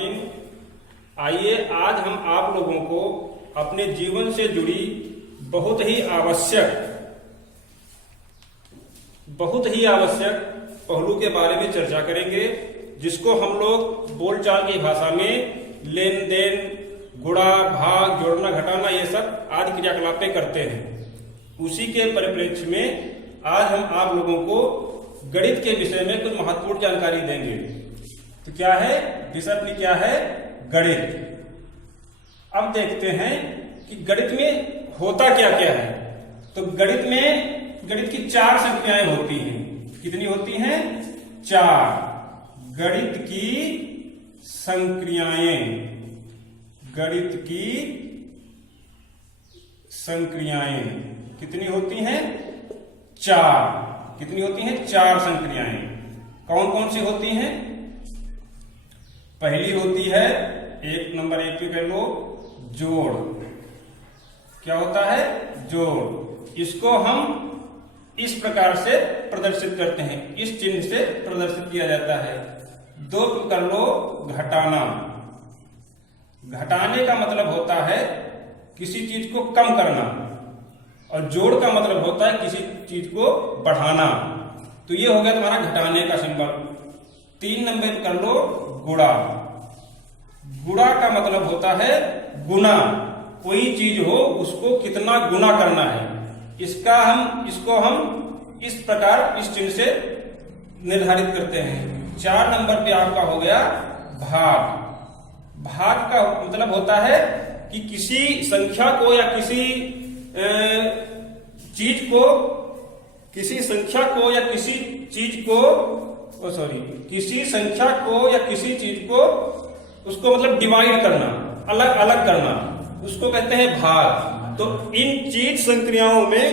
Morning. आइए आज हम आप लोगों को अपने जीवन से जुड़ी बहुत ही आवश्यक पहलू के बारे में चर्चा करेंगे, जिसको हम लोग बोलचाल की भाषा में लेन देन, गुणा, भाग, जोड़ना, घटाना, ये सब आदि क्रियाकलापें करते हैं। उसी के परिप्रेक्ष्य में आज हम आप लोगों को गणित के विषय में कुछ महत्वपूर्ण जानकारी देंगे। तो क्या है विषय अपनी, क्या है गणित। अब देखते हैं कि गणित में होता क्या क्या है। तो गणित की 4 संख्याएं होती हैं। कितनी होती हैं? 4। गणित की संक्रियाएं कितनी होती हैं? 4। कितनी होती हैं? 4 संक्रियाएं। कौन कौन सी होती हैं? पहली होती है नंबर 1 पे कर लो, जोड़। क्या होता है? जोड़। इसको हम इस प्रकार से प्रदर्शित करते हैं, इस चिन्ह से प्रदर्शित किया जाता है। 2 पे कर लो, घटाना। घटाने का मतलब होता है किसी चीज को कम करना, और जोड़ का मतलब होता है किसी चीज को बढ़ाना। तो ये हो गया तुम्हारा घटाने का सिंबल। 3 नंबर पे कर लो, गुणा। गुणा का मतलब होता है गुना। कोई चीज हो उसको कितना गुना करना है, इसको हम इस प्रकार इस चिन्ह से निर्धारित करते हैं। 4 नंबर पे आपका हो गया भाग। भाग का मतलब होता है कि किसी संख्या को या किसी चीज को किसी संख्या को या किसी चीज को किसी संख्या को या किसी चीज को उसको मतलब डिवाइड करना, अलग अलग करना, उसको कहते हैं भाग। तो इन चीज संक्रियाओं में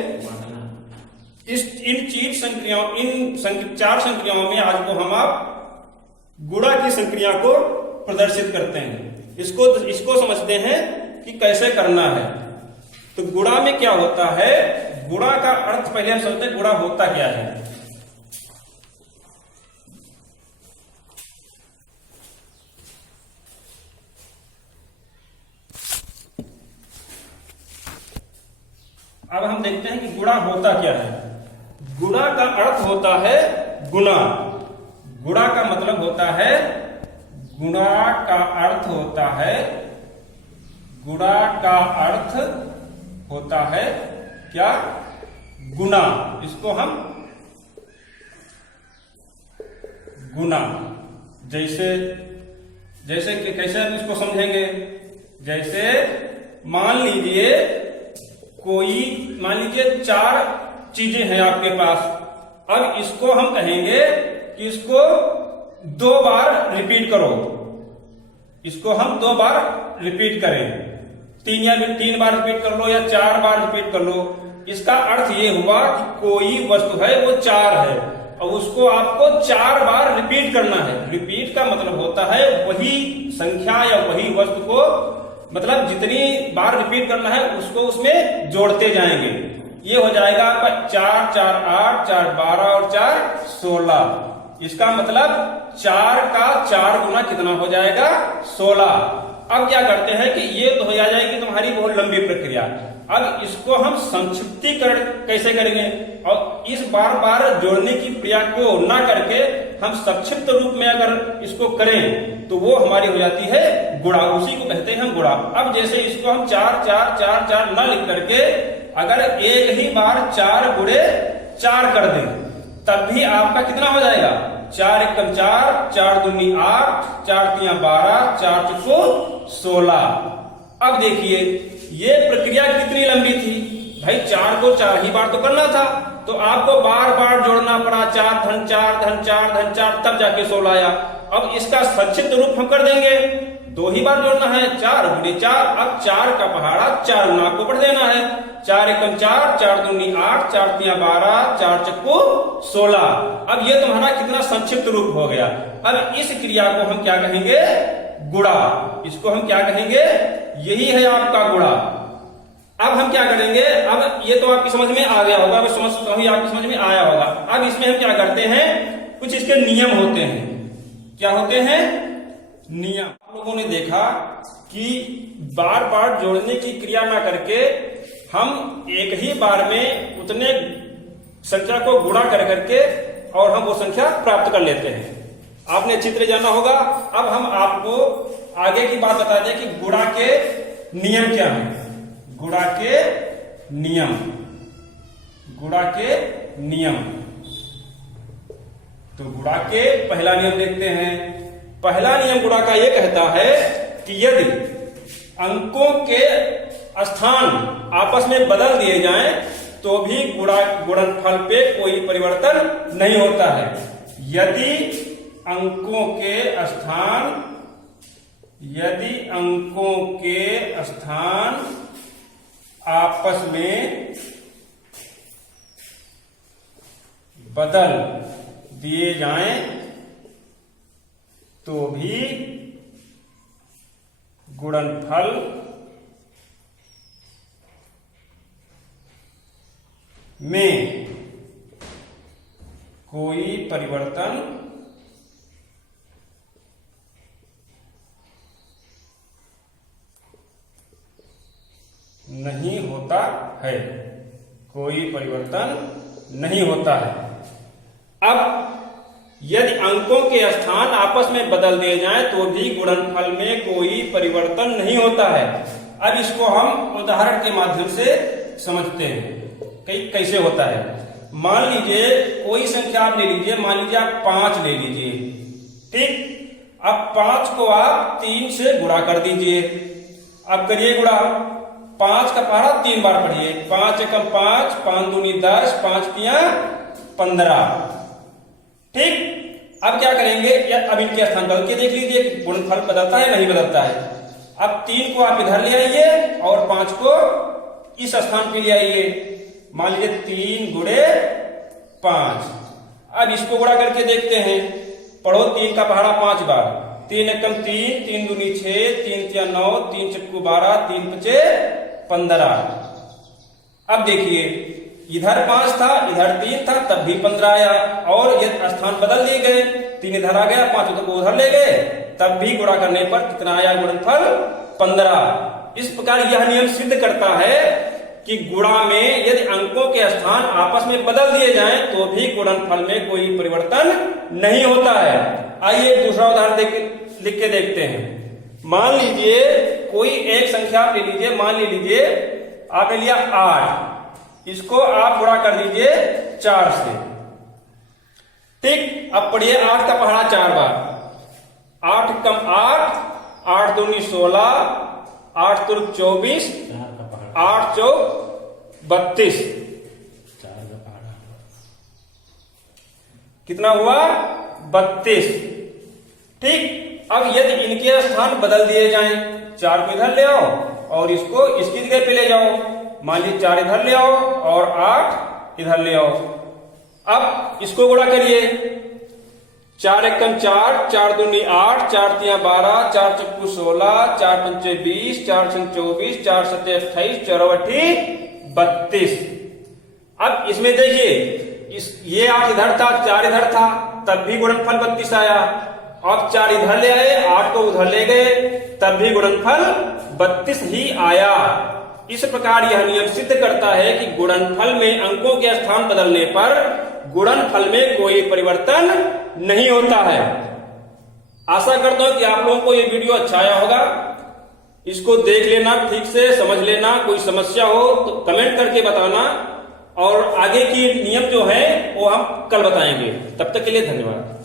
इन 4 संक्रियाओं में आज को हम आप गुणा की संक्रिया को प्रदर्शित करते हैं। इसको समझते हैं कि कैसे करना है। तो गुणा में क्या होता है? गुणा का अर्थ पहले हम समझते हैं, गुणा होता क्या है। अब हम देखते हैं कि गुणा होता क्या है। गुणा का अर्थ होता है गुना। गुणा का मतलब होता है, गुणा का अर्थ होता है, गुणा का अर्थ होता है क्या? गुना। इसको हम गुना, जैसे कैसे हम इसको समझेंगे? जैसे मान लीजिए 4 चीजें हैं आपके पास। अब इसको हम कहेंगे कि इसको 2 बार रिपीट करो। इसको हम 2 बार रिपीट करें, 3 बार रिपीट कर लो या 4 बार रिपीट कर लो। इसका अर्थ ये हुआ कि कोई वस्तु है वो 4 है, और उसको आपको 4 बार रिपीट करना है। रिपीट का मतलब होता है वही संख्या या वही वस्तु को, मतलब जितनी बार रिपीट करना है उसको उसमें जोड़ते जाएंगे। ये हो जाएगा आपका 4 4 8, 4 12 और 4 16। इसका मतलब 4 का 4 गुना कितना हो जाएगा? 16। अब क्या करते हैं कि ये तो हो जाएगी तुम्हारी बहुत लंबी प्रक्रिया। अब इसको हम संक्षिप्तीकरण कैसे करेंगे, और इस बार बार जोड़ने की क्रिया को ना करके हम संक्षिप्त रूप में अगर इसको करें तो वो हमारी हो जाती है गुणा। उसी को कहते हैं हम गुणा। अब जैसे इसको हम 4 4 4 4 ना लिख करके अगर एक ही बार 4 गुणे 4 कर दें, तब भी आपका कितना हो जाएगा? 4 एकम 4, 4 दूनी 8, 4 तिया 12, 4 चौको 16। अब देखिए ये प्रक्रिया कितनी लंबी थी भाई। 4 को 4 ही बार तो करना था, तो आपको बार बार जोड़ना पड़ा। 4 धन 4 धन 4 धन 4, तब जाके 16 आया। अब इसका संक्षिप्त रूप हम कर देंगे, 2 ही बार जोड़ना है, 4 गुणे 4। अब 4 का पहाड़ा 4 गुना आपको बढ़ देना है। 4 एकम 4, 4 दूनी 8, 4 तिया 12, 4 चक्को 16। अब ये तुम्हारा कितना संक्षिप्त रूप हो गया। अब इस क्रिया को हम क्या कहेंगे? गुणा। इसको हम क्या कहेंगे? यही है आपका गुणा। अब हम क्या करेंगे? अब ये तो आपकी समझ में आ गया होगा, मैं समझता हूं आपकी समझ में आया होगा। अब इसमें हम क्या करते हैं, कुछ इसके नियम होते हैं। क्या होते हैं? नियम। आप लोगों ने देखा कि बार बार जोड़ने की क्रिया ना करके हम एक ही बार में उतने संख्या को गुणा कर करके और हम वो संख्या प्राप्त कर लेते हैं। आपने अच्छी तरह जाना होगा। अब हम आपको आगे की बात बता दें कि गुणा के नियम क्या है। गुणा के नियम, गुणा के नियम। तो गुणा के पहला नियम देखते हैं। पहला नियम गुणा का यह कहता है कि यदि अंकों के स्थान आपस में बदल दिए जाएं तो भी गुणनफल पे कोई परिवर्तन नहीं होता है। यदि अंकों के स्थान आपस में बदल दिए जाएं तो भी गुणनफल में कोई परिवर्तन नहीं होता है। कोई परिवर्तन नहीं होता है। अब यदि अंकों के स्थान आपस में बदल दिए जाएं तो भी गुणनफल में कोई परिवर्तन नहीं होता है। अब इसको हम उदाहरण के माध्यम से समझते हैं कैसे होता है। मान लीजिए कोई संख्या आप ले लीजिए, मान लीजिए आप 5 ले लीजिए, ठीक। अब 5 को आप 3 से गुणा कर दीजिए। अब करिए गुणा, 5 का पहाड़ा 3 बार पढ़िए। 5 एकम 5, 5 दूनी 10, 5 तिया 15, ठीक। अब क्या करेंगे, अब इनके स्थान बदल के देख लीजिए कि गुणनफल बदलता है नहीं बदलता है। अब 3 को आप इधर ले आइए और 5 को इस स्थान पे ले आइए। मान लीजिए 3 गुणे 5। अब इसको गुणा करके देखते हैं। पढ़ो 3 का पहाड़ा 5 बार। 3 एकम 3, 3 दूनी 6, 3 तिया 9, 3 चक्कू 12, 3 पचे 15। अब देखिए इधर 5 था, इधर 3 था, तब भी 15 आया। और ये स्थान बदल दिए गए, 3 इधर आ गया, 5 को उधर ले गए, तब भी गुणा करने पर कितना आया गुणनफल 15। इस प्रकार यह नियम सिद्ध करता है कि गुणा में यदि अंकों के स्थान आपस में बदल दिए जाएं तो भी गुणनफल में कोई परिवर्तन नहीं होता है। आइए एक दूसरा उदाहरण लिख के देखते हैं। मान लीजिए कोई एक संख्या आप ले लीजिए, मान लीजिए आपने लिया 8, इसको आप गुणा कर दीजिए 4 से, ठीक। अब पढ़िए 8 का पहाड़ा 4 बार। 8 कम 8, 8 दूनी 16, 8 तुर 24, 8 चौक 32, कितना हुआ 32, ठीक। अब यदि इनके स्थान बदल दिए जाएं, 4 को इधर ले आओ और इसको इसकी जगह पे ले जाओ। मान लीजिए 4 इधर ले आओ और 8 इधर ले आओ। अब इसको गुणा करिए। 4 एकम 4, 4 दूनी 8, 4 तिया 12, 4 चक्कू 16, 4 पंचे 20, 4 छंग 24, 4 सत्ते 28, 4 अठी 32। अब इसमें देखिए ये 8 इधर था, 4 इधर था, तब भी गुणनफल 32 आया। अब 4 इधर ले आए, 8 को उधर ले गए, तब भी गुणनफल 32 ही आया। इस प्रकार यह नियम सिद्ध करता है कि गुणनफल में अंकों के स्थान बदलने पर गुणनफल में कोई परिवर्तन नहीं होता है। आशा करता हूं कि आप लोगों को यह वीडियो अच्छा आया होगा। इसको देख लेना, ठीक से समझ लेना। कोई समस्या हो तो कमेंट करके बताना और आगे की नियम जो है वो हम कल बताएंगे। तब तक के लिए धन्यवाद।